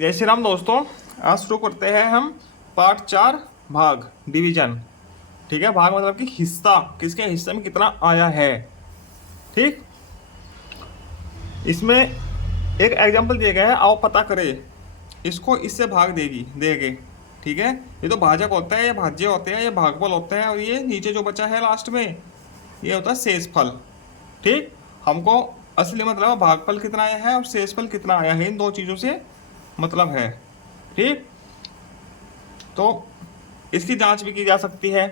जय श्री राम दोस्तों। आज शुरू करते हैं हम पार्ट 4 भाग डिवीजन। ठीक है, भाग मतलब कि हिस्सा, किसके हिस्से में कितना आया है। ठीक, इसमें एक एग्जांपल दिया गया है, आओ पता करें। इसको इससे भाग देगे। ठीक है, ये तो भाजक होता है, ये भाज्य होते हैं, ये भागफल होता है, और ये नीचे जो बचा है लास्ट में ये होता है शेषफल। ठीक, हमको असली मतलब भागफल कितना आया है और शेषफल कितना आया है, इन दो चीज़ों से मतलब है। ठीक, तो इसकी जांच भी की जा सकती है।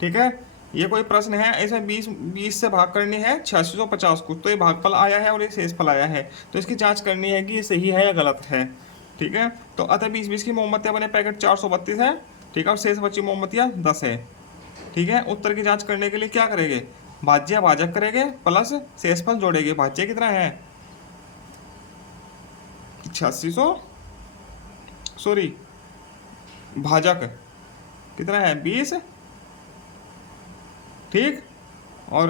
ठीक है, ये कोई प्रश्न है, ऐसे 20 से भाग करनी है 8650 को, तो ये भागफल आया है और ये शेषफल आया है, तो इसकी जांच करनी है कि ये सही है या गलत है। ठीक है, तो अतः 20-20 की मोमबत्तियां बने पैकेट 432 है। ठीक है, और शेष बची मोमबत्तियां 10 है। ठीक है, उत्तर की जांच करने के लिए क्या करेंगे, भाज्य भाजक करेंगे प्लस शेषफल जोड़ेंगे। भाज्य कितना है 8600, सॉरी भाजक कितना है 20। ठीक, और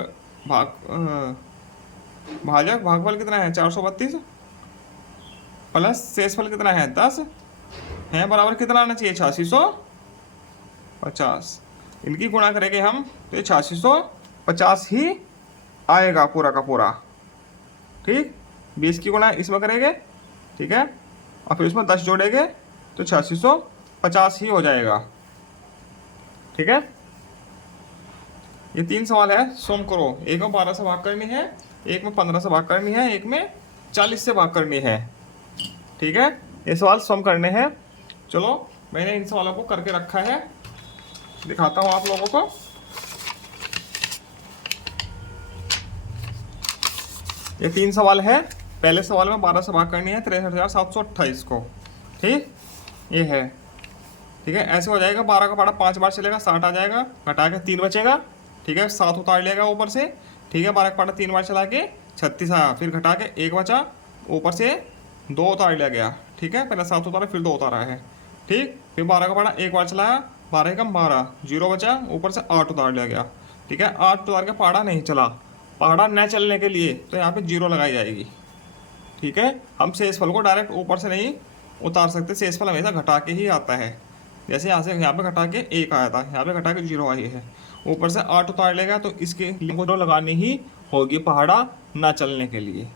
भाजक भागफल कितना है 432 प्लस शेषफल कितना है 10 है, बराबर कितना आना चाहिए 8650। इनकी गुणा करेंगे हम तो ये 8650 ही आएगा पूरा का पूरा। ठीक, 20 की गुणा इसमें करेंगे, ठीक है, और फिर इसमें 10 जोड़ेंगे तो 8650 ही हो जाएगा। ठीक है, ये 3 सवाल है, सोम करो। एक में 12 से भाग करनी है, एक में 15 से भाग करनी है, एक में 40 से भाग करनी है। ठीक है, ये सवाल सोम करने हैं। चलो, मैंने इन सवालों को करके रखा है, दिखाता हूँ आप लोगों को। ये 3 सवाल है। पहले सवाल में 12 से भाग करनी है 63,728 को। ठीक, ये है। ठीक है, ऐसे हो जाएगा, 12 का पारा 5 बार चलेगा, 60 आ जाएगा, घटा के 3 बचेगा। ठीक है, 7 उतार लेगा ऊपर से। ठीक है, 12 का पारा 3 बार चला के 36 आया, फिर घटा के 1 बचा, ऊपर से 2 उतार लिया गया। ठीक है, पहले 7 उतारा फिर 2 उतारा है। ठीक, फिर 12 का पारा 1 बार चलाया, 12 कम 12, 0 बचा, ऊपर से 8 उतार लिया गया। ठीक है, 8 उतार के पारा नहीं चला, पहाड़ा न चलने के लिए तो यहाँ पे 0 लगाई जाएगी। ठीक है, हम शेषफल को डायरेक्ट ऊपर से नहीं उतार सकते, शेषफल हमेशा घटा के ही आता है। जैसे यहाँ से यहाँ पे घटा के 1 आया था, यहाँ पे घटा के 0 आई है, ऊपर से 8 उतार लेगा तो इसके लिए लगानी ही होगी पहाड़ा ना चलने के लिए।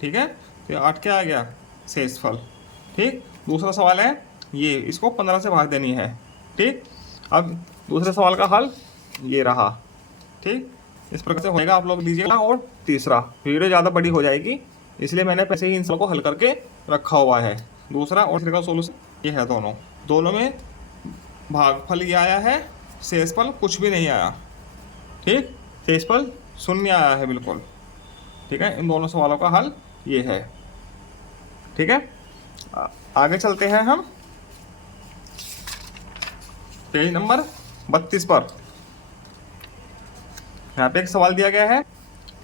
ठीक है, तो 8 क्या आ गया शेषफल। ठीक, दूसरा सवाल है ये, इसको 15 से भाग देनी है। ठीक, अब दूसरे सवाल का हल ये रहा। ठीक, इस प्रकार से होएगा, आप लोग लीजिएगा। और तीसरा, वीडियो ज़्यादा बड़ी हो जाएगी इसलिए मैंने पहले ही इन सबको हल करके रखा हुआ है। दूसरा और तीसरा का सोल्यूशन ये है, दोनों में भागफल ये आया है, शेषफल कुछ भी नहीं आया। ठीक, शेषफल शून्य आया है बिल्कुल। ठीक है, इन दोनों सवालों का हल ये है। ठीक है, आगे चलते हैं हम पेज नंबर 32 पर। यहाँ पे एक सवाल दिया गया है।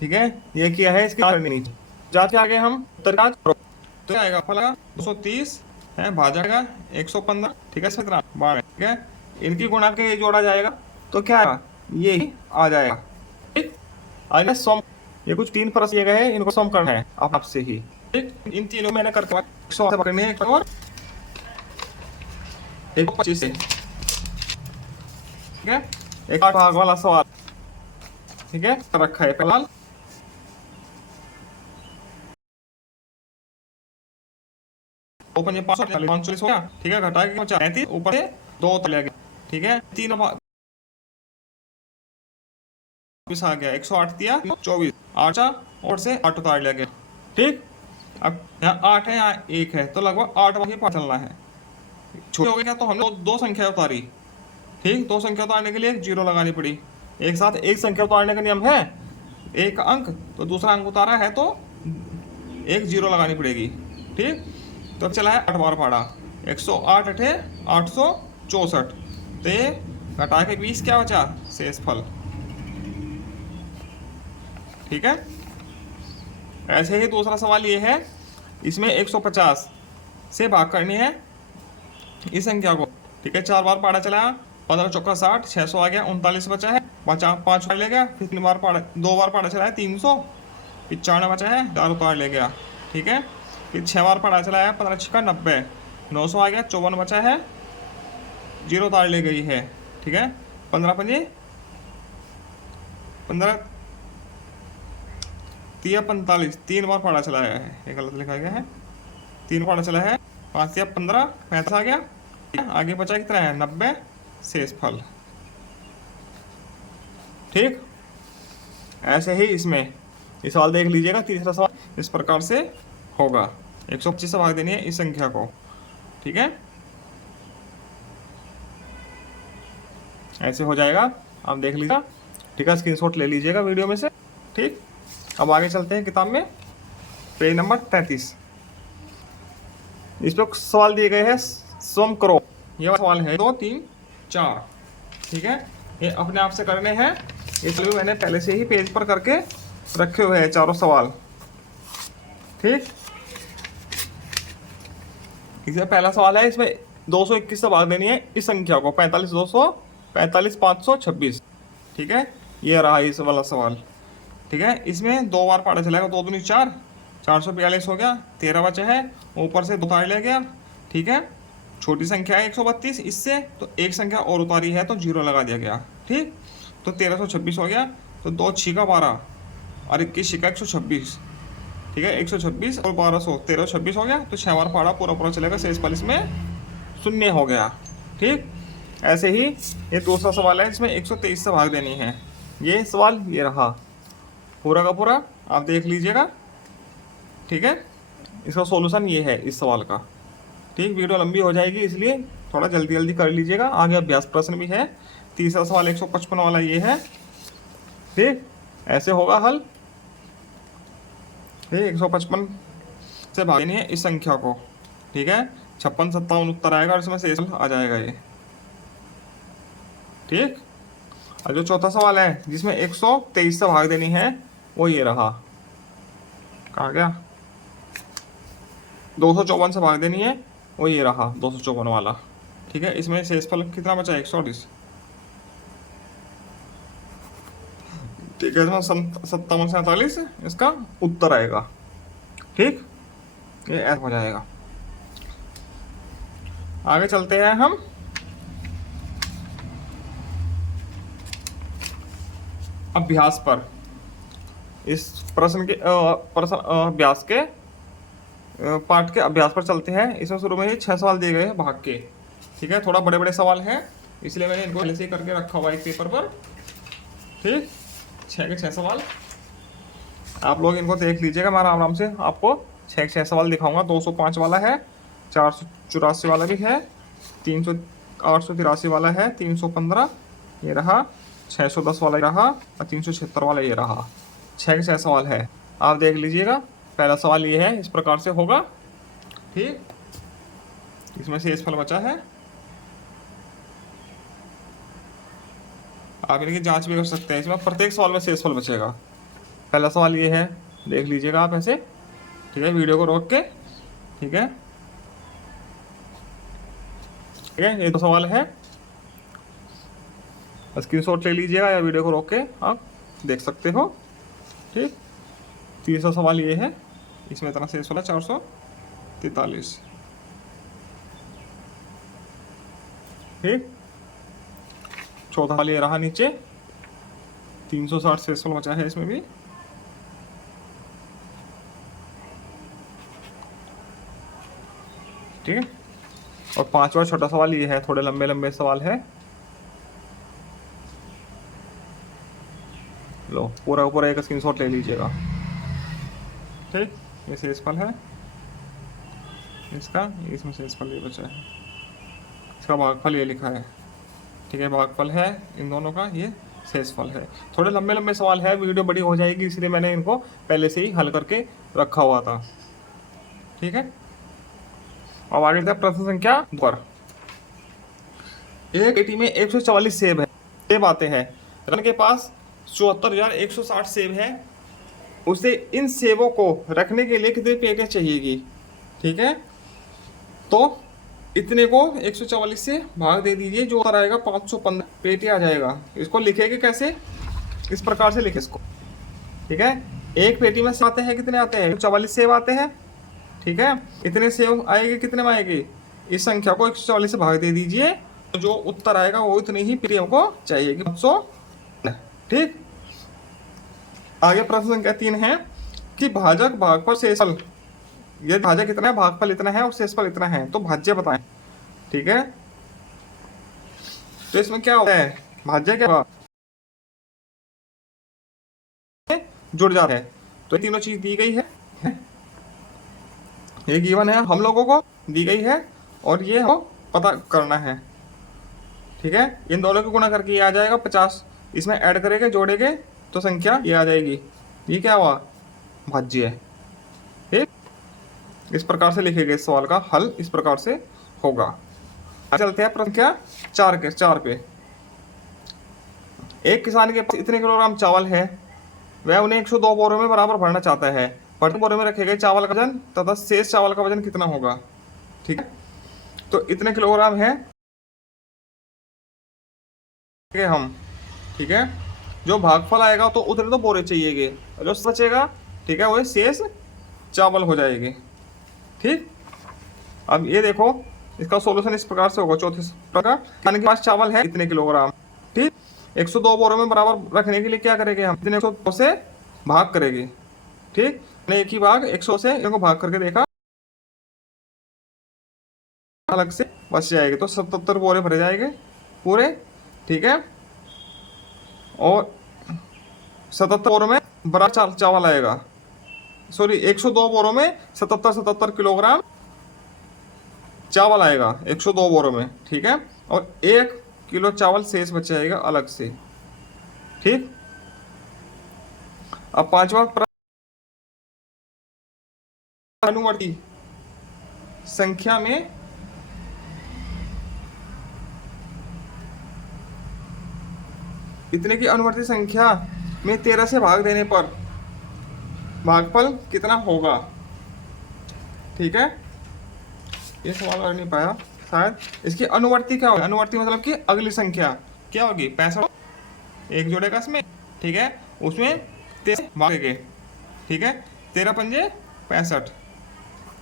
ठीक है, ये किया है, इसकी करनी नहीं जाके आगे हम उत्तर जांच करो। तो क्या आएगा, फल 230 है, भाजक 115। ठीक है, 17 12। ठीक है, इनकी गुणा के जोड़ा जाएगा तो क्या आएगा, ये ही आ जाएगा। ठीक, आगे सोम, ये कुछ 3 प्रश्न दिए गए हैं, इनको सोम करना है आपसे ही। ठीक, इन तीनों मैंने करके 100 से पकड़नी है और 125 से। ठीक है, एक 8 भाग वाला सवाल। ठीक है, रखा है फिलहाल। ओपन ये 540 हो गया। ठीक है, घटा के 35, ऊपर से 2 उतार लिया गया। ठीक है, 3 वापस आ गया, 108 दिया 24, 8 और से 8 उतार लिया गया। ठीक, अब यहाँ 8 है, यहाँ 1 है, तो लगभग 8 वही पता चलना है। छोटे हो गया तो हमने 2 संख्या उतारी। ठीक, 2 संख्या उतारने के लिए 1 0 लगानी पड़ी। एक साथ एक संख्या उतारने का नियम है, एक अंक तो दूसरा अंक उतारा है तो 1 0 लगानी पड़ेगी। ठीक, तो अब चला है 8 बार पहाड़ा, 108 अठे 864, तो ये घटा के 20 क्या बचा शेषफल। ठीक है, ऐसे ही दूसरा सवाल ये है, इसमें 150 से भाग करनी है इस संख्या को। ठीक है, 4 बार पहाड़ा चलाया, 15 चौका 60, 600 आ गया, 39 बचा है, 5 उतार ले गया, फिर 2 बार पहाड़ा चलाया 395 बचा है, 4 उतार ले गया। ठीक है, फिर 6 बार पड़ा चला है, 15 छिक्का 90, 900 आ गया, 54 बचा है, जीरो तार ले गई है। ठीक है, 15 पंजे 15 3 45, 3 बार पड़ा चला है, ये गलत लिखा गया है, 3 पड़ा चला है, 5 या 15 35 आ गया। आगे बचा कितना है 90 शेष फल। ठीक, ऐसे ही इसमें ये सवाल देख लीजिएगा। तीसरा सवाल इस प्रकार से होगा, 125 से भाग देनी है इस संख्या को। ठीक है, ऐसे हो जाएगा, आप देख लीजिएगा। ठीक है, स्क्रीनशॉट ले लीजिएगा वीडियो में से। ठीक, अब आगे चलते हैं किताब में, पेज नंबर 33। इस पर सवाल दिए गए हैं, सम करो। ये सवाल है 2 3 4। ठीक है, ये अपने आप से करने हैं, इसलिए मैंने पहले से ही पेज पर करके रखे हुए हैं चारों सवाल। ठीक, इसमें पहला सवाल है, इसमें 221 से भाग देनी है इस संख्या को, 45 200, 45 526। ठीक है, ये रहा इस वाला सवाल। ठीक है, इसमें 2 बार पढ़ा चलेगा, 2 दूनी 4, 442 हो गया, 13 बचा है, ऊपर से 2 उतार लिया गया। ठीक है, छोटी संख्या है 132, इससे तो एक संख्या और उतारी है तो 0 लगा दिया गया। ठीक, तो 1326 हो गया, तो 2 छिका 12 और 21 छिका 126। ठीक है, 126 और 1200 1326 हो गया, तो 6 बार पढ़ा पूरा पूरा चलेगा, शेष फल इसमें 0 हो गया। ठीक, ऐसे ही ये दूसरा सवाल है, इसमें 123 से भाग देनी है। ये सवाल ये रहा पूरा का पूरा, आप देख लीजिएगा। ठीक है, इसका सॉल्यूशन ये है इस सवाल का। ठीक, वीडियो लंबी हो जाएगी इसलिए थोड़ा जल्दी जल्दी कर लीजिएगा। आगे अभ्यास प्रश्न भी है। तीसरा सवाल 155 वाला ये है। ठीक, ऐसे होगा हल। ठीक, 155 से भागनी है इस संख्या को। ठीक है, 56 57 उत्तर आएगा और इसमें शेष आ जाएगा ये। ठीक, और जो चौथा सवाल है जिसमें 123 से भाग देनी है वो ये रहा, कहाँ गया, 254 से भाग देनी है वो ये रहा 254 वाला। ठीक है, इसमें शेषफल कितना बचा, 128। ठीक है, इसमें 57 से 47 इसका उत्तर आएगा। ठीक, ये ऐसा हो जाएगा। आगे चलते हैं हम अभ्यास पर। इस प्रश्न के अभ्यास के पार्ट के अभ्यास पर चलते हैं। इसमें शुरू में ही 6 सवाल दिए गए हैं भाग के। ठीक है, थोड़ा बड़े बड़े सवाल हैं इसलिए मैंने इनको पहले से ही करके रखा हुआ है एक पेपर पर। ठीक, 6 के 6 सवाल आप लोग इनको देख लीजिएगा, मैं आराम से आपको 6 के 6 सवाल दिखाऊंगा। 205 वाला है, 484 वाला भी है, 883 वाला है, 315 ये रहा, 610 वाला रहा और 376 वाला ये रहा। 6 के 6 सवाल है, आप देख लीजिएगा। पहला सवाल ये है, इस प्रकार से होगा। ठीक, इसमें शेषफल बचा है, आप इनकी जांच भी कर सकते हैं। इसमें प्रत्येक सवाल में शेषफल बचेगा। पहला सवाल ये है, देख लीजिएगा आप ऐसे। ठीक है, वीडियो को रोक के। ठीक है, ठीक है, ये 2 सवाल है, स्क्रीनशॉट ले लीजिएगा या वीडियो को रोक के आप देख सकते हो। ठीक, तीसरा सवाल ये है, इसमें इतना शेष वाला 443। ठीक, चौथा सवाल ये रहा नीचे, 360 शेष वाला बचा है इसमें भी। ठीक है, और 5वां छोटा सवाल ये है, थोड़े लंबे लंबे सवाल है। लो पूरा पूरा एक स्क्रीनशॉट ले लीजिएगा। ठीक, ये शेषफल है इसका, इसमें शेषफल ये बचा है, इसका भागफल ये लिखा है। ठीक है, भागफल है इन दोनों का, ये शेषफल है। थोड़े लंबे लंबे सवाल है, वीडियो बड़ी हो जाएगी इसलिए मैंने इनको पहले से ही हल करके रखा हुआ था। ठीक है, अब आगे था प्रश्न संख्या 2 पर। एक पेटी में 144 सेब है, सेब आते हैं। रन के पास 74,160 सेब है, उसे इन सेबों को रखने के लिए कितनी पेटियां चाहिएगी। ठीक है, तो इतने को 144 से भाग दे दीजिए, जो उत्तर आएगा 515 पेटी आ जाएगा। इसको लिखेंगे कैसे, इस प्रकार से लिखे इसको। ठीक है, एक पेटी में आते हैं, कितने आते हैं, 144 सेब आते हैं। ठीक है, इतने से आएगी, कितने में आएगी, इस संख्या को 144 से भाग दे दीजिए, तो जो उत्तर आएगा वो इतनी ही प्रिय हमको चाहिए कि 500। ठीक, आगे प्रश्न संख्या 3 है कि भाजक भागफल शेषफल, ये भाजक इतना है, भागफल इतना है और शेषफल इतना है, तो भाज्य बताएं। ठीक है, तो इसमें क्या होता है, भाज्य क्या होगा, जुड़ जाता है। तो ये तीनों चीज दी गई है, ये गिवन है हम लोगों को, दी गई है, और ये हमको पता करना है। ठीक है, इन दोनों को गुणा करके ये आ जाएगा 50, इसमें ऐड करेंगे जोड़ेंगे तो संख्या ये आ जाएगी, ये क्या हुआ, भाज्य है। ठीक, इस प्रकार से लिखेंगे, इस सवाल का हल इस प्रकार से होगा। चलते हैं प्रश्न क्या 4 पे। एक किसान के पास इतने किलोग्राम चावल है, वह उन्हें 102 बोरों में बराबर भरना चाहता है। प्रति बोरे में रखे गए चावल का वजन तथा शेष चावल का वजन कितना होगा। ठीक है, तो इतने किलोग्राम है हम, ठीक है, जो भागफल आएगा तो उतने तो बोरे चाहिए, जो बचेगा ठीक है वो शेष चावल हो जाएगी। ठीक, अब ये देखो इसका सॉल्यूशन इस प्रकार से होगा, चौथे प्रकार, किसान के पास चावल है इतने किलोग्राम, ठीक, 102 बोरों में बराबर रखने के लिए क्या करेंगे हम, इतने 102 से भाग करेंगे। ठीक, एक ही भाग 100 से इनको भाग करके देखा, अलग से बच जाएगी, तो 77 बोरे भरे जाएंगे पूरे। ठीक है, और 77 बोरों में बड़ा चावल आएगा, सॉरी 102 बोरों में 77 किलोग्राम चावल आएगा 102 बोरों में। ठीक है, और 1 किलो चावल शेष बच जाएगा अलग से। ठीक, अब पांचवा प्रश्न, अनुवर्ती संख्या में इतने की अनुवर्ती संख्या में 13 से भाग देने पर भागफल कितना होगा। ठीक है, ये सवाल कर नहीं पाया शायद, इसकी अनुवर्ती क्या होगी, अनुवर्ती मतलब कि अगली संख्या क्या होगी, 65, एक जोड़ेगा इसमें, ठीक है, उसमें 13 भागेंगे। ठीक है, 13 पंजे 65,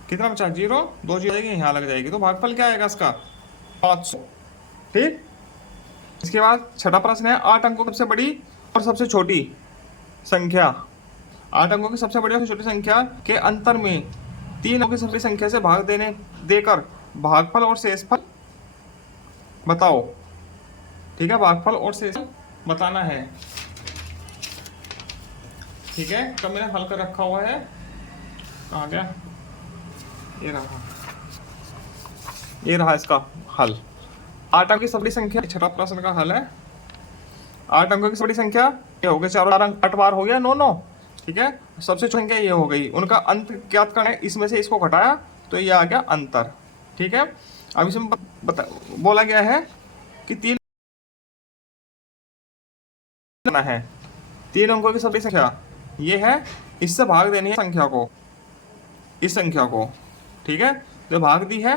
कितना बचा, 0, 2 जीरो जाएगी, यहाँ लग जाएगी, तो भागफल क्या आएगा इसका 500। ठीक, इसके बाद छठा प्रश्न है, 8 अंकों की सबसे बड़ी और सबसे छोटी संख्या, 8 अंकों की सबसे बड़ी और सबसे छोटी संख्या के अंतर में 3 अंकों की सबसे संख्या से भाग देकर भागफल और शेषफल बताओ। ठीक है, भागफल और शेषफल बताना है। ठीक है, कब मैंने हल कर रखा हुआ है, कहाँ गया, ये रहा इसका हल। 8 अंकों की सबसे बड़ी संख्या, छठा प्रश्न का हल है, 8 अंकों की सबसे बड़ी संख्या ये हो गई, 4 अंक 8 बार हो गया 9 9। ठीक है, सबसे छोटी संख्या ये हो गई, उनका अंत ज्ञात करना है, इसमें से इसको घटाया तो ये आ गया अंतर। ठीक है, अब इसमें बोला गया है कि 3 है, 3 अंकों की सबसे संख्या ये है, इससे भाग देनी है संख्या को, इस संख्या को। ठीक है, तो भाग दी है,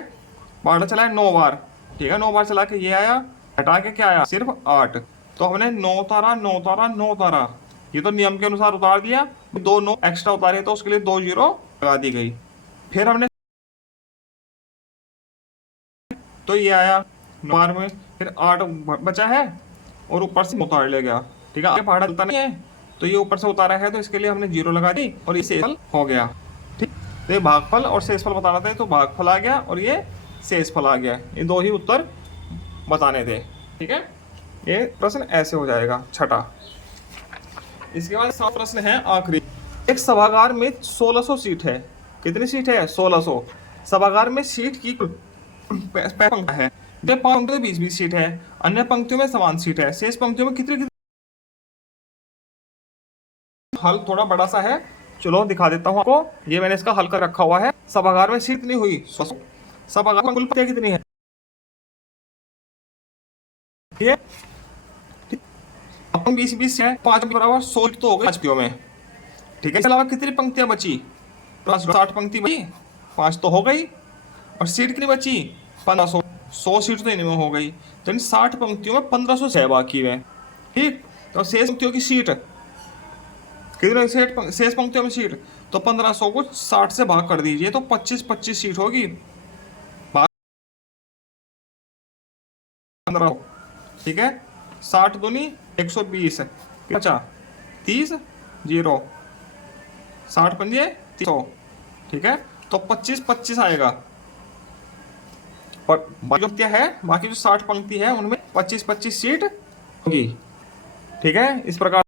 बाढ़ चला है 9 बार। ठीक है, 9 बार चला के ये आया, हटा के क्या आया, सिर्फ 8, तो हमने 9 उतारा 9 उतारा 9 उतारा, ये तो नियम के अनुसार उतार दिया, 2 9 एक्स्ट्रा उतारे तो उसके लिए 2 जीरो लगा दी गई, फिर हमने तो ये आया 9 बार में, फिर 8 बचा है और ऊपर से उतार ले गया। ठीक है, आगे पहाड़ा चलता नहीं है, तो ये ऊपर से उतारा है तो इसके लिए हमने 0 लगा दी और ये शेषफल हो गया। ठीक, तो ये भागफल और शेषफल बताना था, तो भागफल आ गया और ये शेषफल आ गया, ये 2 ही उत्तर बताने थे। ठीक है, ये प्रश्न ऐसे हो जाएगा छठा। इसके बाद 7 प्रश्न है आखिरी, एक सभागार में 1600 सीट है, कितनी सीट है, 1600, सभागार में सीट की पंक्ति है, 5 पंक्तियों में 20-20 सीट है, अन्य पंक्तियों में समान सीट है, शेष पंक्तियों में कितनी, हल थोड़ा बड़ा सा है, चलो दिखा देता हूँ आपको, ये मैंने इसका हल कर रखा हुआ है। सभागार में सीट नहीं हुई, सभागार में कुल पंक्तियां कितनी है, ठीक है, 20-20 है, 5 बराबर 100 तो हो गई 5 पंक्तियों में। ठीक है, इसके अलावा कितनी पंक्तियां बची, 60 पंक्ति बची, 5 तो हो गई, और सीट कितनी बची 1500, 100 सीट तो इनमें हो गई, यानी 60 पंक्तियों में 1500 है बाकी में। ठीक, तो शेष पंक्तियों की सीट कितने शेष पंक्तियों में सीट, तो 1500 को 60 से भाग कर दीजिए तो 25 सीट होगी, भाग 15, ठीक है। 60 दूनी 120, बचा 30, 0, 60 पंजे 300, ठीक है। तो 25 आएगा, और बाकी जो क्या है, बाकी जो 60 पंक्ति है उनमें 25 सीट होगी, ठीक है। इस प्रकार